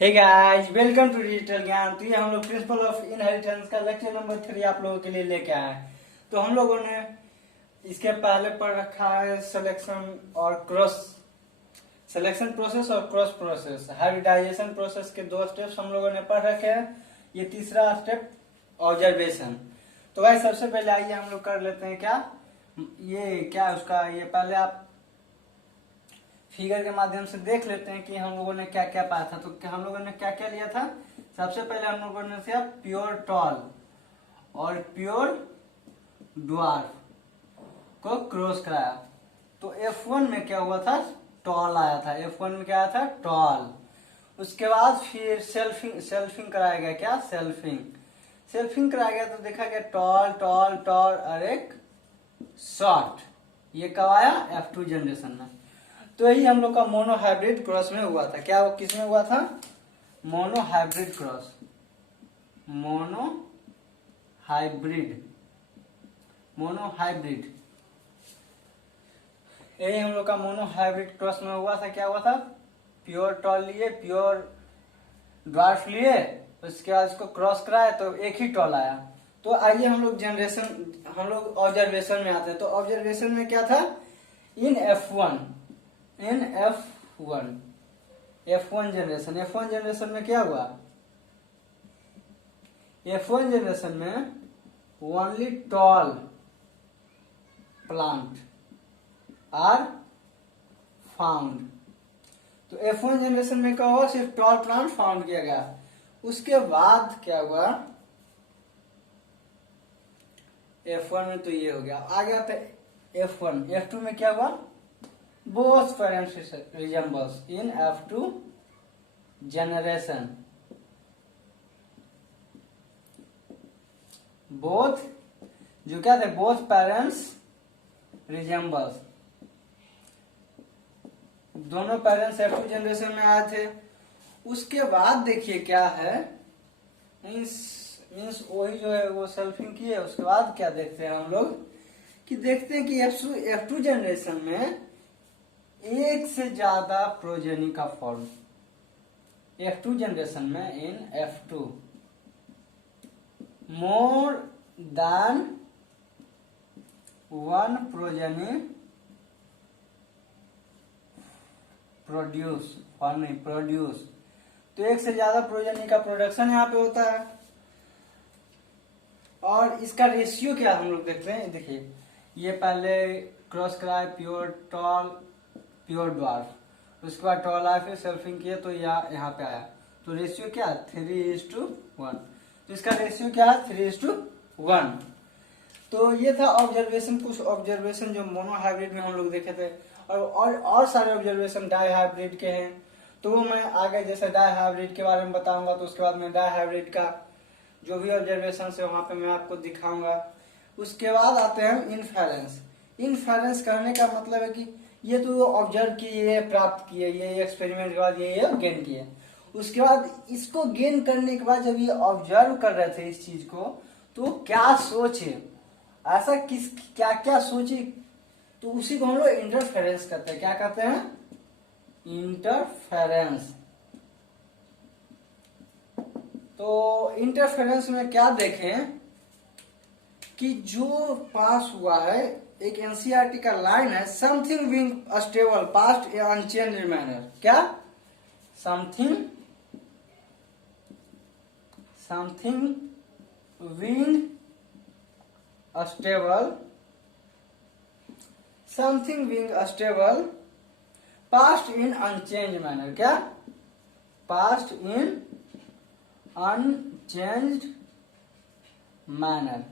Hey guys, welcome to digital Gyan. तो ये हम लोग प्रिंसिपल ऑफ इनहेरिटेंस का लेक्चर नंबर 3 आप लोगों के लिए लेके आए हैं। तो हम लोगों ने इसके पहले पढ़ रखा है सिलेक्शन प्रोसेस और क्रॉस प्रोसेस। हाइब्रिडाइजेशन प्रोसेस के 2 स्टेप्स हम लोगों ने पढ़ रखे हैं। ये तीसरा स्टेप ऑब्जर्वेशन। तो भाई सबसे पहले आइए हम लोग कर लेते हैं ये पहले आप फिगर के माध्यम से देख लेते हैं कि हम लोगों ने क्या क्या पाया था। तो हम लोगों ने क्या क्या लिया था। सबसे पहले हम लोगों ने लिया प्योर टॉल और प्योर ड्वार्फ को क्रॉस कराया। तो F1 में क्या हुआ था, टॉल आया था। F1 में क्या आया था, टॉल। उसके बाद फिर सेल्फिंग कराया गया। क्या सेल्फिंग कराया गया तो देखा गया टॉल टॉल टॉल और एक शॉर्ट। ये कब आया, F2 जनरेशन में। तो यही हम लोग का मोनो हाइब्रिड क्रॉस में हुआ था। क्या किस में हुआ था, mono hybrid cross. Mono hybrid यही हम लोग का मोनो हाइब्रिड क्रॉस में हुआ था। क्या हुआ था, प्योर टॉल लिए, प्योर ड्वार्फ लिए, उसके बाद इसको क्रॉस कराए तो एक ही टॉल आया। तो आइए हम लोग ऑब्जर्वेशन में आते हैं। तो ऑब्जर्वेशन में क्या था, इन F1 जनरेशन में क्या हुआ, F1 जनरेशन में only tall plant are found. तो F1 जनरेशन में क्या हुआ, सिर्फ टॉल प्लांट फाउंड किया गया। उसके बाद क्या हुआ, F1 में तो ये हो गया। आगे आता है F2 में क्या हुआ, both parents resembles in F2 generation। both parents resembles, दोनों पेरेंट्स F2 जनरेशन में आए थे। उसके बाद देखिए क्या है, मीन्स वही जो है वो सेल्फिंग की है। उसके बाद क्या देखते हैं हम लोग कि F2 जनरेशन में एक से ज्यादा प्रोजेनी का फॉर्म। F2 जनरेशन में इन F2 more than one progeny produce. तो एक से ज्यादा प्रोजेनी का प्रोडक्शन यहाँ पे होता है। और इसका रेशियो क्या हम लोग देखते हैं। देखिए ये पहले क्रॉस कराए प्योर टॉल प्योर ड्वार्फ, उसके बाद टॉल आया, फिर सेल्फिंग किया तो यहाँ पे आया। तो रेशियो क्या, 3:1। तो इसका रेशियो क्या है, 3:1। तो ये था ऑब्जर्वेशन, कुछ ऑब्जर्वेशन जो मोनो हाइब्रिड में हम लोग देखे थे। और सारे ऑब्जर्वेशन डाई हाइब्रिड के हैं। तो वो मैं आगे जैसे डाई हाइब्रिड के बारे में बताऊंगा, तो उसके बाद में डाई हाइब्रिड का जो भी ऑब्जर्वेशन है वहां पे मैं आपको दिखाऊंगा। उसके बाद आते हैं इनफेरेंस करने का मतलब है कि ये तो ऑब्जर्व किए, प्राप्त किए, ये एक्सपेरिमेंट के बाद ये गेन किए। उसके बाद इसको गेन करने के बाद जब ये ऑब्जर्व कर रहे थे इस चीज को, तो क्या सोचे, ऐसा क्या क्या सोचे, तो उसी को हम लोग इंटरफेरेंस कहते हैं। क्या कहते हैं, इंटरफेरेंस। तो इंटरफेरेंस में क्या देखें कि जो पास हुआ है, एक एनसीईआरटी का लाइन है, something being stable past unchanged manner. क्या, समथिंग बीइंग स्टेबल पास्ट इन अनचेंज्ड मैनर। क्या, पास्ट इन अनचेंज्ड मैनर।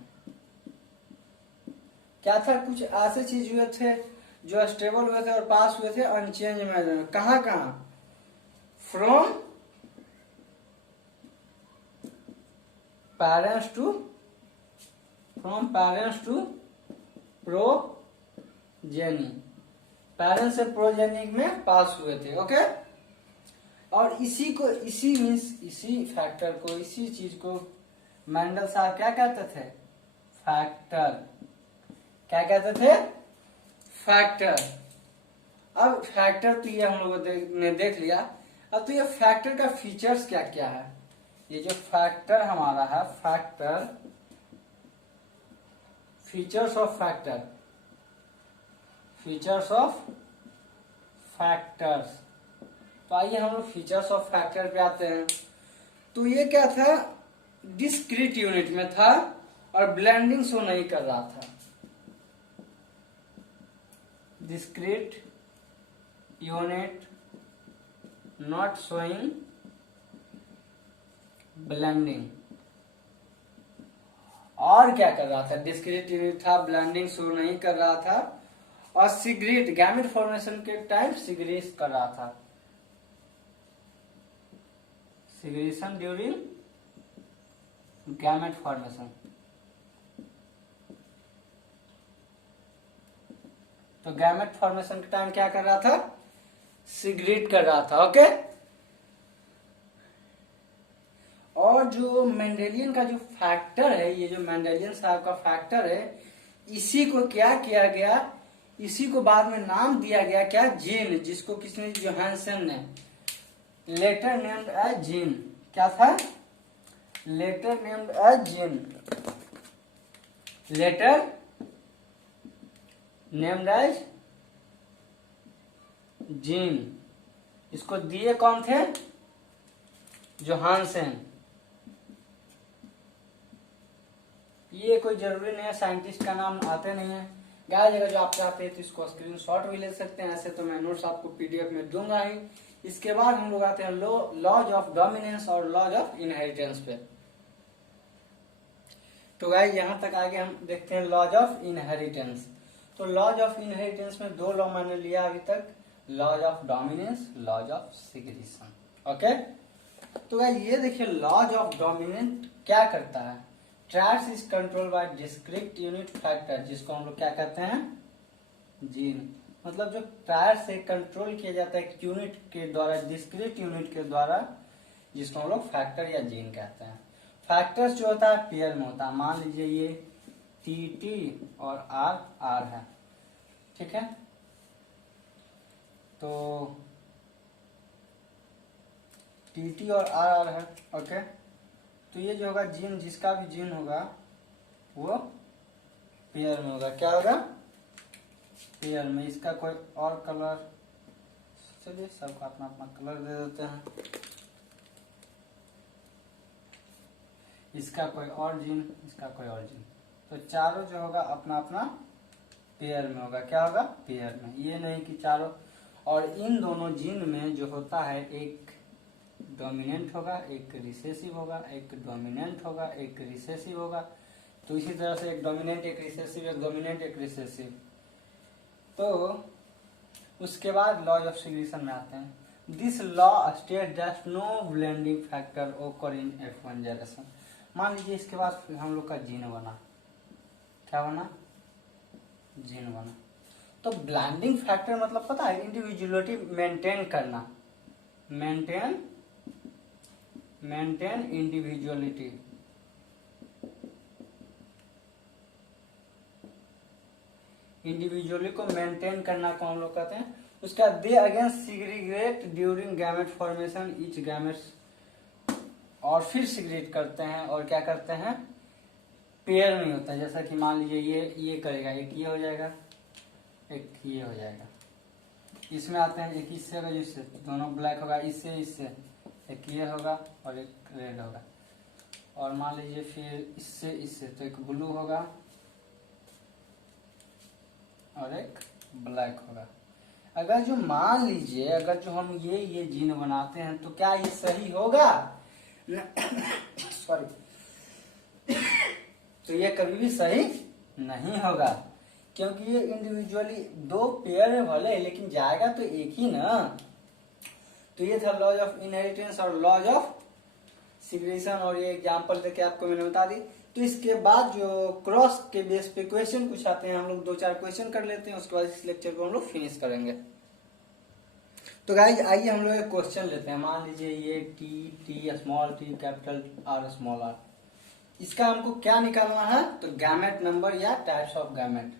क्या था, कुछ ऐसे चीज हुए थे जो स्टेबल हुए थे और पास हुए थे अनचेंज मैनर में। कहां, from parents to progeny, parents से प्रोजेनी में पास हुए थे। ओके। और इसी फैक्टर को, इसी चीज को मेंडल साहब क्या कहते थे, फैक्टर। क्या कहते थे, फैक्टर। अब फैक्टर तो ये हम लोगों ने देख लिया। अब तो ये फैक्टर का फीचर्स क्या क्या है, ये जो फैक्टर हमारा है, factor, features of factor, features of factors. तो आइए हम लोग फीचर्स ऑफ फैक्टर पे आते हैं। तो ये क्या था, डिस्क्रीट यूनिट में था और ब्लेंडिंग शो नहीं कर रहा था। Discrete unit not showing blending. और क्या कर रहा था, डिस्क्रीट यूनिट था, ब्लेंडिंग शो नहीं कर रहा था, और सिगरेट गैमेट फॉर्मेशन के टाइम सिगरेट कर रहा था, सिग्रेशन ड्यूरिंग गैमेट फॉर्मेशन। तो गैमेट फॉर्मेशन के टाइम क्या कर रहा था, सिगरेट कर रहा था। ओके। और जो मेंडेलियन का जो फैक्टर है, ये जो मेंडेलियन साहब का फैक्टर है, इसी को क्या किया गया, इसी को बाद में नाम दिया गया क्या, जीन, जिसको किसने, जोहानसन ने, लेटर नेम्ड एज जीन। क्या था, later named as gene, later named as gene. इसको दिए कौन थे, जोहानसन। ये कोई जरूरी नहीं है, साइंटिस्ट का नाम आते नहीं है गाइस। अगर जो आप चाहते हैं तो इसको स्क्रीनशॉट भी ले सकते हैं, ऐसे तो मैं नोट्स आपको पीडीएफ में दूंगा ही। इसके बाद हम लोग आते हैं लॉज ऑफ डोमिनेंस और लॉज ऑफ इनहेरिटेंस पे। तो गाइस यहां तक आगे हम देखते हैं लॉज ऑफ इनहेरिटेंस। तो लॉज ऑफ इनहेरिटेंस में दो लॉ मैंने लिया अभी तक, laws of dominance, laws of segregation. Okay. तो गाइस ये देखिए, लॉज ऑफ डोमिनेंट क्या करता है, traits is control by discrete unit factor, जिसको हम लोग क्या कहते हैं, जीन। मतलब जो ट्रायड से कंट्रोल किया जाता है एक यूनिट के द्वारा, डिस्क्रीट यूनिट के द्वारा, जिसको हम लोग फैक्टर या जीन कहते हैं। फैक्टर्स जो होता है पेयर में होता है। मान लीजिए ये टी और आर है, ठीक है। तो टी और आर है। ओके। तो ये जो होगा जीन, जिसका भी जीन होगा वो पेयर में होगा। क्या होगा, पेयर में। इसका कोई और कलर, चलिए सबका अपना अपना कलर दे देते हैं। इसका कोई और जीन, इसका कोई और जीन। तो चारों जो होगा अपना अपना पेयर में होगा। क्या होगा, पेयर में। ये नहीं कि चारों, और इन दोनों जीन में जो होता है, एक डोमिनेंट होगा, एक रिसेसिव होगा, एक डोमिनेंट होगा, एक रिसेसिव होगा। तो इसी तरह से एक डोमिनेंट, एक रिसेसिव, एक डोमिनेंट, एक रिसेसिव। तो उसके बाद लॉज ऑफ सिग्रेशन में आते हैं। This law state that no blending factor occur in F1 generation. मान लीजिए इसके बाद फिर हम लोग का जीन बना, क्या बना, जीन बना। तो ब्लेंडिंग फैक्टर मतलब पता है, इंडिविजुअलिटी मेंटेन करना, मेंटेन इंडिविजुअलिटी। इंडिविजुअली को मेंटेन करना को हम लोग कहते हैं। उसका they against segregate during gamete formation each gametes, और फिर सिग्रेट करते हैं। और क्या करते हैं, पेयर में होता है। जैसा कि मान लीजिए ये करेगा, एक ये हो जाएगा, एक ये हो जाएगा। इसमें आते हैं, एक इससे होगा, जिससे दोनों ब्लैक होगा, इससे इससे, एक ये होगा और एक रेड होगा। और मान लीजिए फिर इससे इससे, तो एक ब्लू होगा और एक ब्लैक होगा। अगर जो मान लीजिए, अगर जो हम ये जीन बनाते हैं, तो क्या ये सही होगा, सॉरी, तो ये कभी भी सही नहीं होगा, क्योंकि ये इंडिविजुअली दो पेयर में भले, लेकिन जाएगा तो एक ही ना। तो ये था लॉज ऑफ इनहेरिटेंस और लॉज ऑफ सिग्रेशन, और ये एग्जांपल देके आपको मैंने बता दी। तो इसके बाद जो क्रॉस के बेस पे क्वेश्चन कुछ आते हैं, हम लोग 2-4 क्वेश्चन कर लेते हैं, उसके बाद इस लेक्चर को हम लोग फिनिश करेंगे। तो गाइज आइए हम लोग एक क्वेश्चन लेते हैं। मान लीजिए ये T small T capital R small R, इसका हमको क्या निकालना है, तो गैमेट नंबर या types of gamete,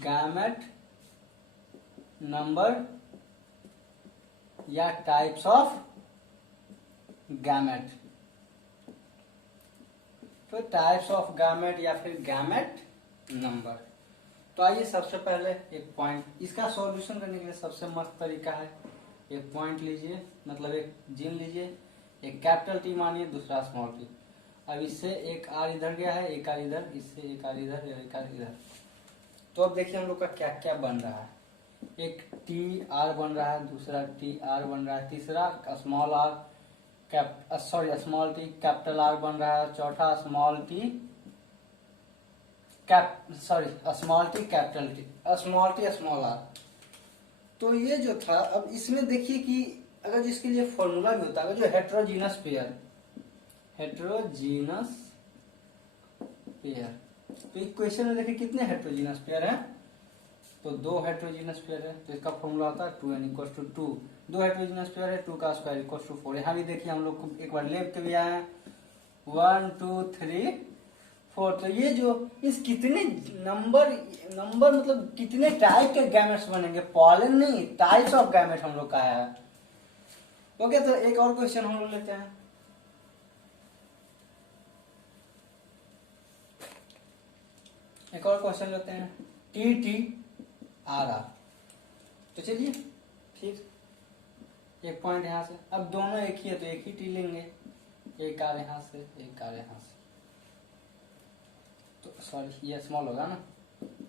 gamete number या टाइप्स ऑफ गैमेट। तो टाइप्स ऑफ गैमेट या फिर गैमेट नंबर। तो आइए सबसे पहले एक पॉइंट, इसका सॉल्यूशन करने के लिए सबसे मस्त तरीका है, एक पॉइंट लीजिए, मतलब एक जीन लीजिए, एक कैपिटल टी मानिए, दूसरा स्मॉल टी। अब इससे एक आर इधर गया है, एक आर इधर, इससे एक आर इधर, एक आर इधर। तो अब देखिए हम लोग का क्या क्या बन रहा है। एक टी आर बन रहा है, दूसरा टी आर बन रहा है, तीसरा small R small T capital R बन रहा है, चौथा small T small T capital T, small R. तो ये जो था, अब इसमें देखिए कि अगर जिसके लिए फॉर्मूला भी होता है, जो हेट्रोजीनस पेयर, तो इक्वेशन में देखिए कितने हेट्रोजीनस पेयर हैं, तो 2 हेट्रोजीनस पेयर है, तो इसका फॉर्मूला होता है 2n=2। 2 हेट्रोजीनस पेयर है, 2 का स्क्वायर = 4। यहाँ भी देखिए हम लोग को एक बार लेफ्ट भी आए हैं, 1 2 3 4। तो ये जो इस कितने नंबर मतलब कितने टाइप के गैमेट्स बनेंगे, पॉलन नहीं, टाइप्स ऑफ गैमेट हम लोग का है। ओके, तो एक और क्वेश्चन हम लोग लेते हैं। एक और क्वेश्चन लेते हैं, टी टी आर आर। तो चलिए फिर एक पॉइंट यहाँ से, अब दोनों एक ही है तो एक ही टी लेंगे, एक आर यहाँ से, एक आर यहाँ से, तो सॉरी ये स्मॉल होगा ना,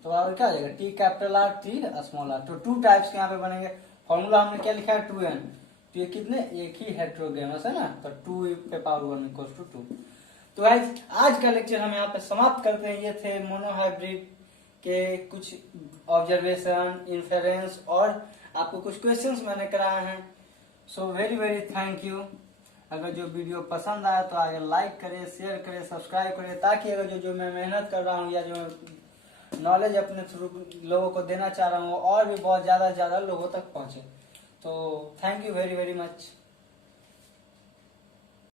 तो और क्या हो जाएगा, T capital R T small R. तो 2 टाइप्स के यहाँ पे बनेंगे। फॉर्मूला हमने क्या लिखा है, 2n। तो ये कितने, एक ही हेट्रोगेनस है ना, तो 2 × 1 = 2। तो आज का लेक्चर हम यहाँ पे समाप्त करते हैं। ये थे मोनोहाइब्रिड के कुछ ऑब्जर्वेशन, इन्फेरेंस और आपको कुछ क्वेश्चंस मैंने कराए हैं। So very very thank you. अगर जो वीडियो पसंद आया तो आगे लाइक करें, शेयर करें, सब्सक्राइब करें, ताकि अगर जो मैं मेहनत कर रहा हूँ या जो नॉलेज अपने थ्रू लोगों को देना चाह रहा हूँ और भी बहुत ज़्यादा लोगों तक पहुँचे। तो thank you very very much.